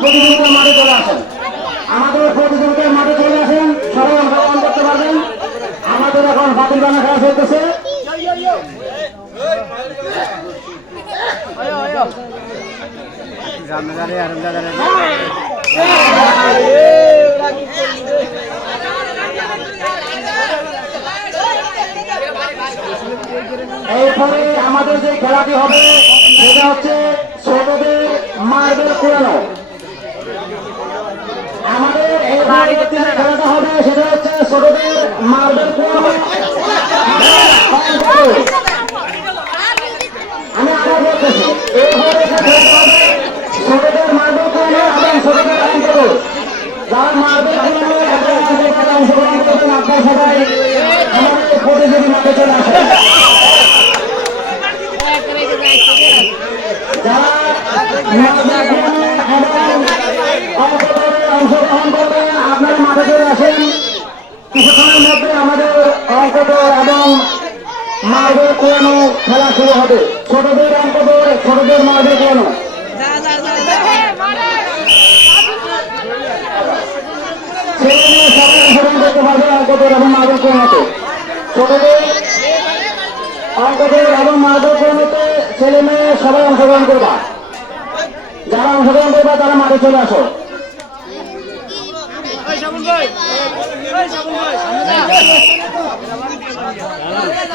প্রতিযোগিতার মাঠে চলে আসেন। আমাদের প্রতিযোগিতার মাঠে চলে আসেন, সবাই অংশগ্রহণ করতে পারবেন। আমাদের এখন বাতিল বানা খেলা চলতেছে। এরপরে আমাদের যে খেলাটি হবে সেটা হচ্ছে ছোটদের মার্বেল কুড়ানো। আমাদের এই খেলাটা হবে সেটা হচ্ছে ছোটদের মার্বেল কুড়ানো। আমি আবার বলতেছি, এরপরে খেলাটা হবে ছোটদের মার্বেল কুড়ানো এবং ছোটদের অঙ্ক। যারা মার্বেল কুড়ানো অংশগ্রহণ করবেন আপনার সবাই আমাদের প্রতিযোগী মাঠে চলে আসেন। অংশগ্রহণ করবেন আপনারা মাঠে চলে আসেন। কিছুক্ষণের মধ্যে আমাদের অঙ্কদৌড় এবং মার্বেল কুড়ানো খেলা শুরু হবে। ছোটদের অঙ্কদৌড়, ছোটদের মার্বেল কুড়ানো। ছেলে মেয়ে সবাই অংশগ্রহণ করতে পারবে অঙ্কদৌড় এবং মার্বেল কুড়ানোতে। ছোটদের অঙ্কদৌড় এবং মার্বেল কুড়ানোতে ছেলে মেয়ে সবাই অংশগ্রহণ করবা। যারা অংশগ্রহণ করবা তারা মাঠে চলে আসো।